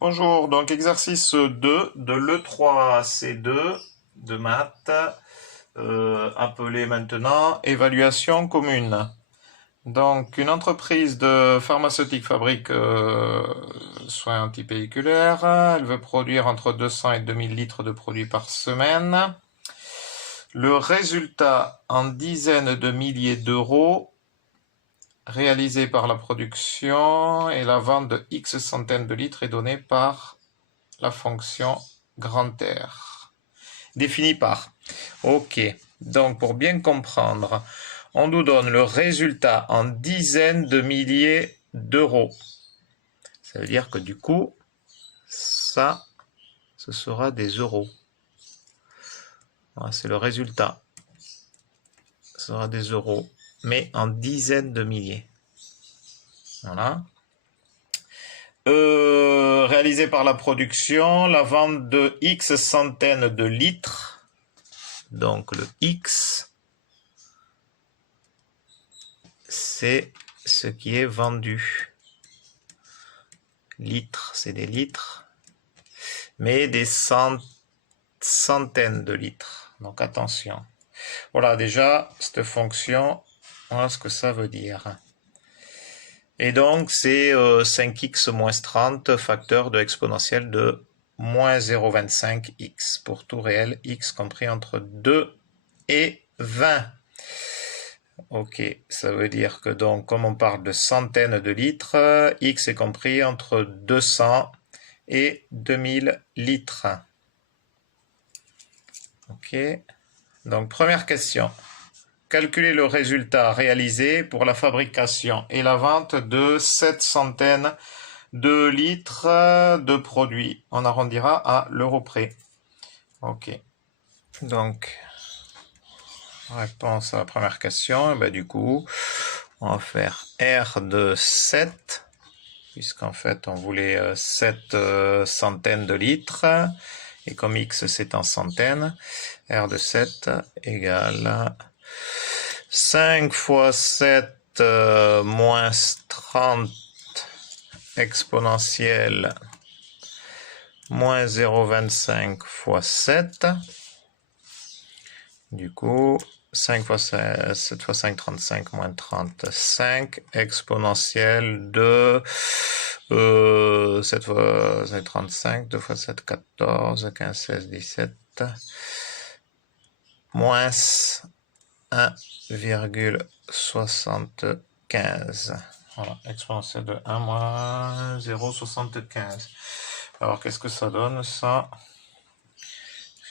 Bonjour, donc exercice 2 de l'E3C2 de maths, appelé maintenant évaluation commune. Donc une entreprise de pharmaceutique fabrique soins antivéhiculaires, elle veut produire entre 200 et 2000 litres de produits par semaine. Le résultat en dizaines de milliers d'euros réalisé par la production et la vente de X centaines de litres est donné par la fonction grand R. Définie par. Ok, donc pour bien comprendre, on nous donne le résultat en dizaines de milliers d'euros. Ça veut dire que du coup, ça, ce sera des euros. Voilà, c'est le résultat. Ce sera des euros, mais en dizaines de milliers. Voilà. Réalisé par la production, la vente de X centaines de litres. Donc le X, c'est ce qui est vendu. Litres, c'est des litres, mais des centaines de litres. Donc attention. Voilà déjà, cette fonction, voilà ce que ça veut dire. Et donc, c'est 5x moins 30, facteur de exponentielle de moins 0,25x pour tout réel, x compris entre 2 et 20. Ok, ça veut dire que donc, comme on parle de centaines de litres, x est compris entre 200 et 2000 litres. Ok, donc première question. Calculer le résultat réalisé pour la fabrication et la vente de 7 centaines de litres de produits. On arrondira à l'euro près. Ok. Donc, réponse à la première question. Et ben, du coup, on va faire R de 7, puisqu'en fait, on voulait 7 centaines de litres. Et comme X, c'est en centaines, R de 7 égale 5 fois 7 moins 30 exponentielle moins 0,25 fois 7. Du coup, 5 fois 7 fois 5, 35 moins 35 exponentielle de 7 fois 7, 35, 2 fois 7, 14, 15, 16, 17, moins 1,75. Voilà, exponentielle de 1 moins 0,75. Alors, qu'est-ce que ça donne, ça?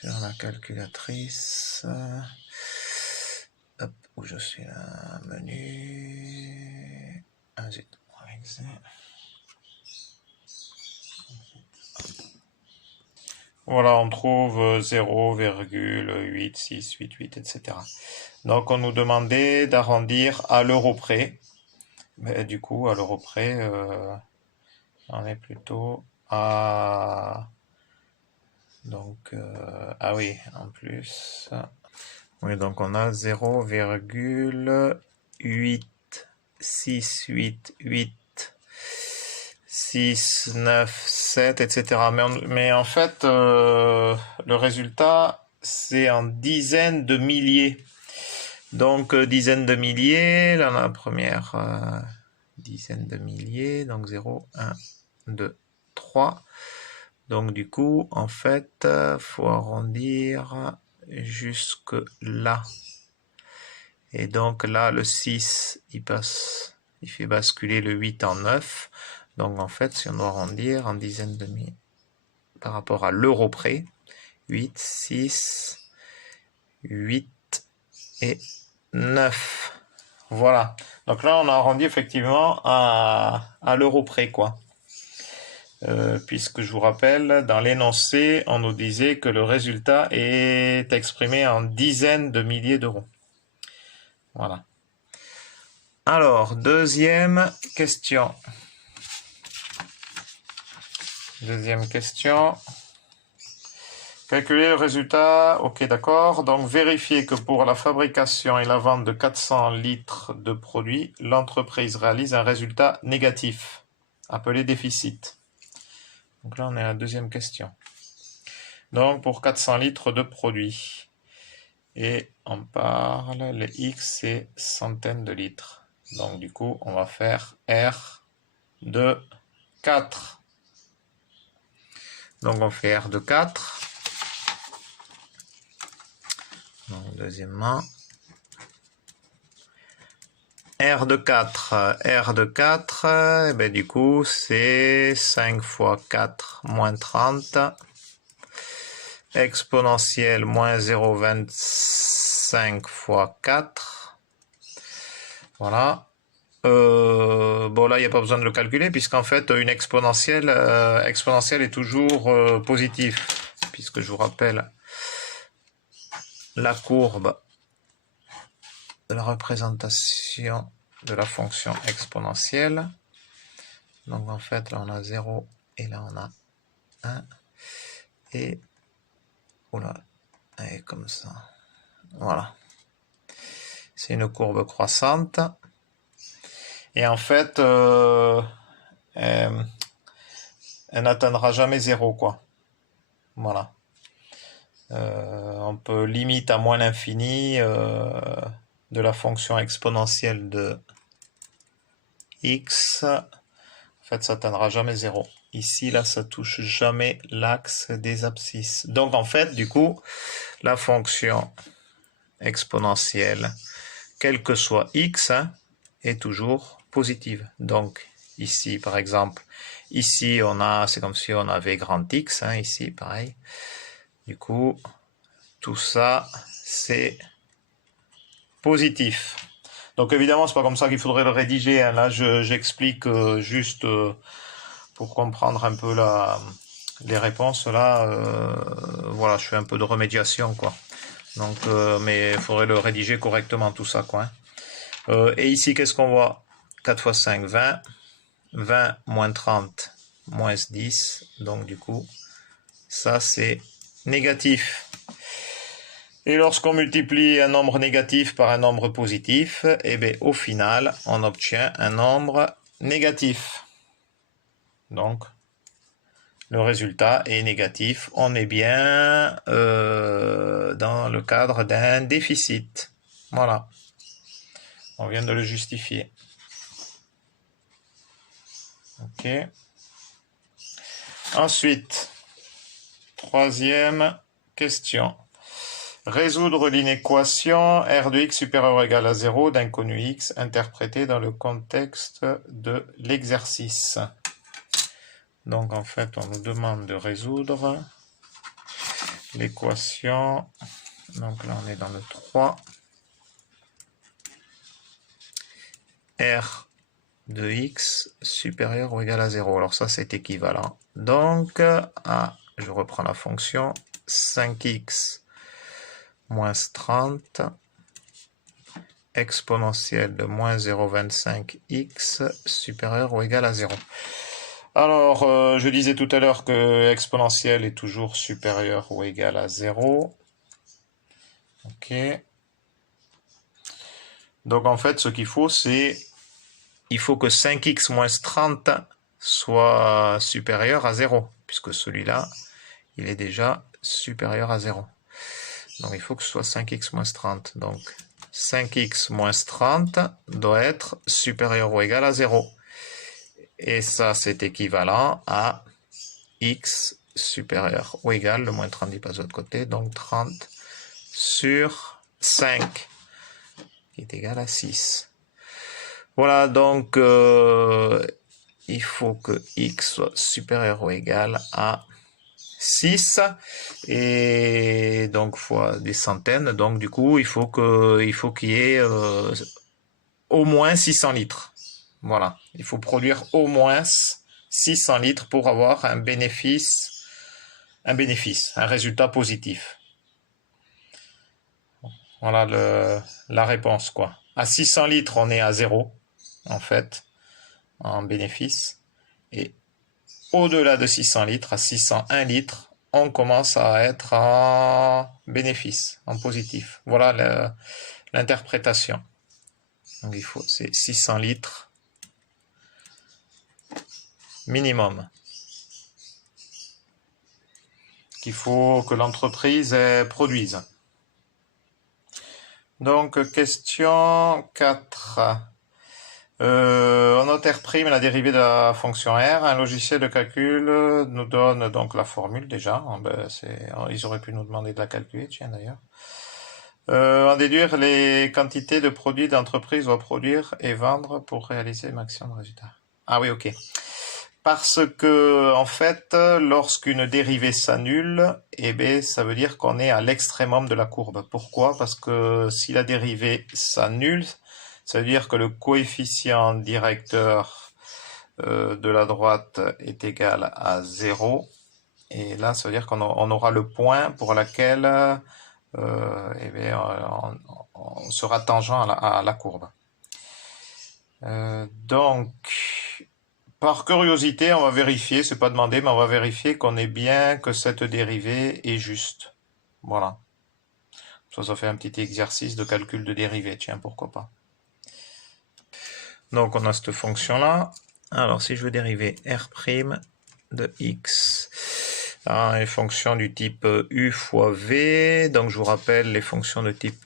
Sur la calculatrice. Hop, où je suis là, menu. Ah, zut. Voilà, on trouve 0,8688, etc. Donc, on nous demandait d'arrondir à l'euro près. Mais du coup, à l'euro près, on est plutôt à... Donc, ah oui, en plus... Oui, donc on a 0,8688 6, 9, 7, etc. Mais en fait, le résultat, c'est en dizaines de milliers. Donc, dizaines de milliers, là, la première dizaine de milliers, donc 0, 1, 2, 3. Donc, du coup, en fait, faut arrondir jusque là. Et donc, là, le 6, il fait basculer le 8 en 9. Donc, en fait, si on doit arrondir en dizaines de milliers par rapport à l'euro près, 8, 6, 8 et 9. Voilà. Donc là, on a arrondi effectivement à l'euro près, quoi. Puisque je vous rappelle, dans l'énoncé, on nous disait que le résultat est exprimé en dizaines de milliers d'euros. Voilà. Alors, deuxième question. Deuxième question. Calculer le résultat, ok d'accord, donc vérifier que pour la fabrication et la vente de 400 litres de produits, l'entreprise réalise un résultat négatif, appelé déficit. Donc là, on est à la deuxième question. Donc, pour 400 litres de produit. Et on parle, le X, c'est centaines de litres. Donc, du coup, on va faire R de 4. Donc, on fait R de 4. Donc, deuxièmement, R de 4. R de 4, et ben, du coup, c'est 5 fois 4 moins 30. Exponentielle moins 0,25 fois 4. Voilà. Bon, là, il n'y a pas besoin de le calculer, puisqu'en fait, une exponentielle est toujours positive, puisque je vous rappelle la courbe de la représentation de la fonction exponentielle. Donc, en fait, là, on a 0, et là, on a 1. Et, oula, et comme ça. Voilà. C'est une courbe croissante. Et en fait, elle n'atteindra jamais 0, quoi. Voilà. On peut limite à moins l'infini de la fonction exponentielle de x. En fait, ça n'atteindra jamais 0. Ici, là, ça touche jamais l'axe des abscisses. Donc, en fait, du coup, la fonction exponentielle, quel que soit x, est toujours positive. Donc, ici, par exemple, ici, c'est comme si on avait grand X, ici, pareil. Du coup, tout ça, c'est positif. Donc, évidemment, c'est pas comme ça qu'il faudrait le rédiger. Là, j'explique juste pour comprendre un peu les réponses. Là, voilà, je fais un peu de remédiation, quoi. Donc, mais il faudrait le rédiger correctement, tout ça, quoi. Et ici, qu'est-ce qu'on voit? 4 fois 5, 20. 20 moins 30, moins 10. Donc, du coup, ça, c'est négatif. Et lorsqu'on multiplie un nombre négatif par un nombre positif, eh bien, au final, on obtient un nombre négatif. Donc, le résultat est négatif. On est bien dans le cadre d'un déficit. Voilà. On vient de le justifier. OK. Ensuite, troisième question. Résoudre l'inéquation R de x supérieur ou égal à 0 d'inconnu x interprété dans le contexte de l'exercice. Donc en fait, on nous demande de résoudre l'équation. Donc là, on est dans le 3. R de x supérieur ou égal à 0. Alors ça, c'est équivalent. Donc, je reprends la fonction 5x moins 30 exponentielle de moins 0,25x supérieur ou égal à 0. Alors, je disais tout à l'heure que exponentielle est toujours supérieur ou égal à 0. OK. Donc, en fait, ce qu'il faut, il faut que 5x moins 30 soit supérieur à 0, puisque celui-là, il est déjà supérieur à 0. Donc, il faut que ce soit 5x moins 30. Donc, 5x moins 30 doit être supérieur ou égal à 0. Et ça, c'est équivalent à x supérieur ou égal, le moins 30 il passe de l'autre côté, donc 30 sur 5, qui est égal à 6. Voilà, donc il faut que x soit supérieur ou égal à 6, et donc fois des centaines, donc du coup il faut qu'il y ait au moins 600 litres. Voilà, il faut produire au moins 600 litres pour avoir un résultat positif. Voilà la réponse, quoi. À 600 litres, on est à 0, en fait, en bénéfice. Et au-delà de 600 litres, à 601 litres, on commence à être en bénéfice, en positif. Voilà l'interprétation. Donc c'est 600 litres minimum. qu'il faut que l'entreprise produise. Donc, question 4. On note R', la dérivée de la fonction R. Un logiciel de calcul nous donne donc la formule déjà. Ils auraient pu nous demander de la calculer, tiens d'ailleurs. En déduire les quantités de produits d'entreprise doit produire et vendre pour réaliser le maximum de résultats. Ah oui, ok. Parce que, en fait, lorsqu'une dérivée s'annule, eh bien, ça veut dire qu'on est à l'extrémum de la courbe. Pourquoi? Parce que si la dérivée s'annule, ça veut dire que le coefficient directeur de la droite est égal à 0. Et là, ça veut dire qu'on aura le point pour lequel eh bien, on sera tangent à la courbe. Donc, par curiosité, on va vérifier, c'est pas demandé, mais on va vérifier qu'on est bien, que cette dérivée est juste. Voilà. Ça fait un petit exercice de calcul de dérivée, tiens, pourquoi pas. Donc, on a cette fonction-là. Alors, si je veux dériver R' de x, une fonction du type u fois v, donc je vous rappelle les fonctions de type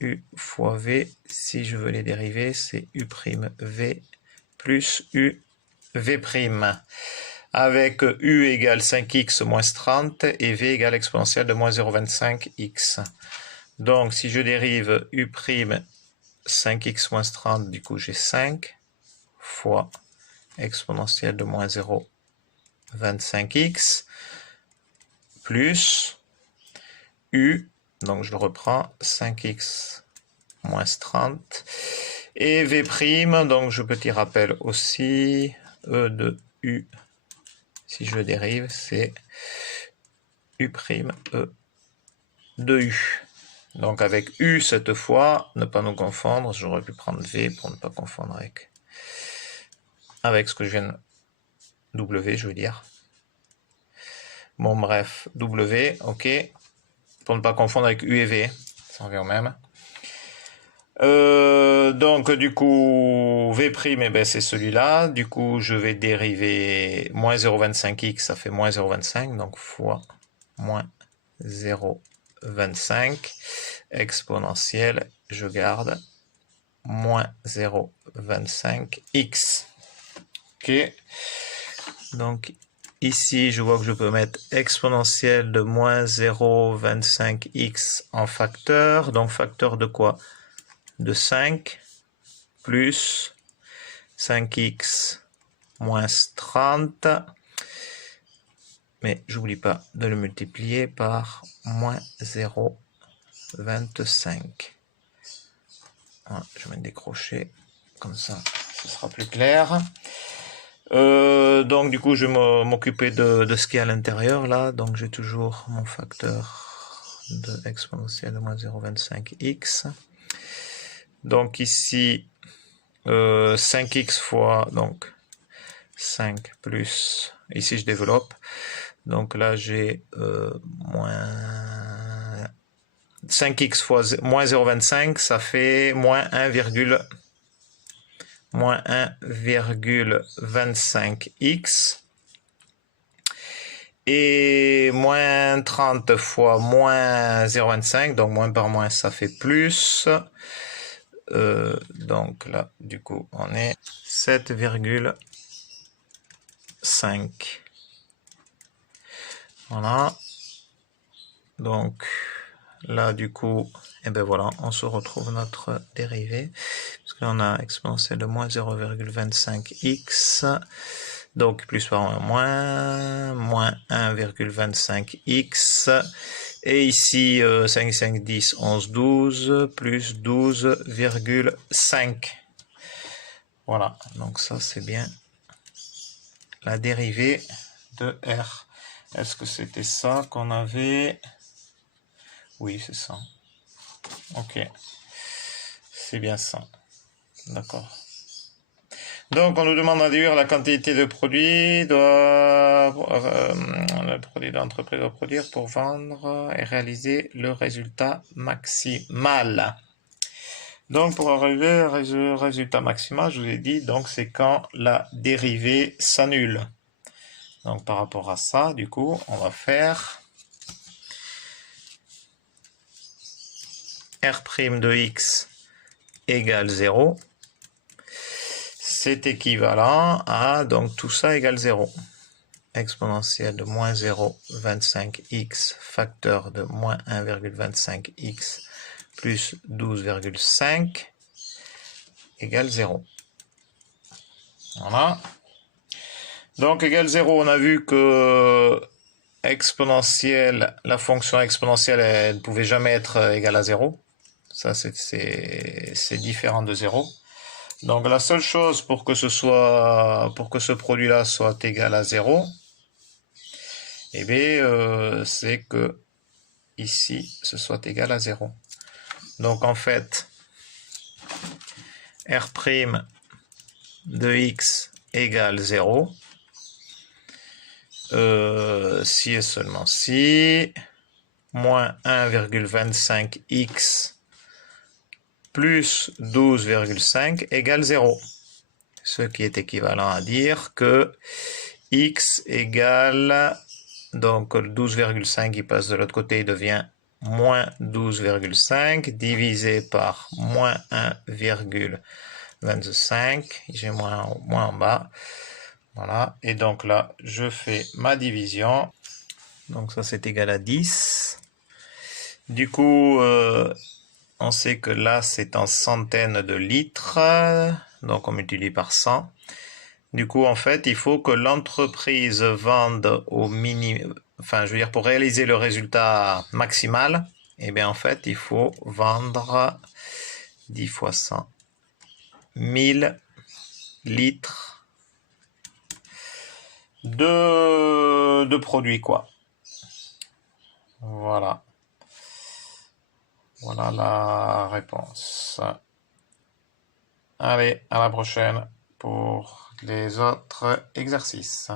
u fois v, si je veux les dériver, c'est u' v plus u v', avec u égale 5x moins 30 et v égale exponentielle de moins 0,25x. Donc, si je dérive u' 5x moins 30, du coup j'ai 5 fois exponentielle de moins 0,25x plus u, donc je le reprends, 5x moins 30, et v', donc je petit rappel aussi, e de u, si je le dérive, c'est u', e de u. Donc avec u cette fois, ne pas nous confondre, j'aurais pu prendre v pour ne pas confondre avec ce que je viens de... w, je veux dire. Bon bref, w, ok, pour ne pas confondre avec u et v, ça revient au même. Donc du coup, v', eh ben, c'est celui-là, du coup je vais dériver moins 0,25x, ça fait moins 0,25, donc fois moins 0,25, exponentielle, je garde, moins 0,25x. Ok, donc ici je vois que je peux mettre exponentielle de moins 0,25x en facteur, donc facteur de quoi? De 5 plus 5x moins 30, mais j'oublie pas de le multiplier par moins 0,25. Voilà, je vais décrocher, comme ça ce sera plus clair. Donc du coup je vais m'occuper de ce qui est à l'intérieur là, donc j'ai toujours mon facteur de exponentielle de moins 0,25x. Donc ici 5x fois, donc 5 plus, ici je développe, donc là j'ai moins 5x fois moins 0,25, ça fait moins 1,25x, et moins 30 fois moins 0,25, donc moins par moins ça fait plus. Donc là, du coup, on est 7,5. Voilà. Donc là, du coup, et ben voilà, on se retrouve notre dérivée. Parce que là, on a exponentielle de moins 0,25x. Donc plus par moins 1,25x. Et ici, 5, 5, 10, 11, 12, plus 12,5. Voilà, donc ça c'est bien la dérivée de R. Est-ce que c'était ça qu'on avait? Oui, c'est ça. Ok, c'est bien ça. D'accord. Donc, on nous demande de déduire la quantité de produits le produit d'entreprise doit produire pour vendre et réaliser le résultat maximal. Donc, pour arriver au résultat maximal, je vous ai dit, donc c'est quand la dérivée s'annule. Donc, par rapport à ça, du coup, on va faire R' de x égale 0. C'est équivalent à, donc tout ça égale 0. Exponentielle de moins 0,25x facteur de moins 1,25x plus 12,5 égale 0. Voilà. Donc égale 0, on a vu que exponentielle, la fonction exponentielle, elle ne pouvait jamais être égale à 0. Ça, c'est différent de 0. Donc la seule chose pour que ce produit-là soit égal à 0, eh bien, c'est que ici, ce soit égal à 0. Donc en fait, R' de x égale 0. Si et seulement si, moins 1,25x plus 12,5 égale 0. Ce qui est équivalent à dire que x égale, donc le 12,5 qui passe de l'autre côté devient moins 12,5 divisé par moins 1,25. J'ai moins en bas. Voilà, et donc là, je fais ma division. Donc ça, c'est égal à 10. Du coup, on sait que là, c'est en centaines de litres. Donc, on multiplie par 100. Du coup, en fait, il faut que l'entreprise vende au minimum... Enfin, je veux dire, pour réaliser le résultat maximal, eh bien, en fait, il faut vendre 10 fois 100. 1000 litres de produits, quoi. Voilà. Voilà la réponse. Allez, à la prochaine pour les autres exercices.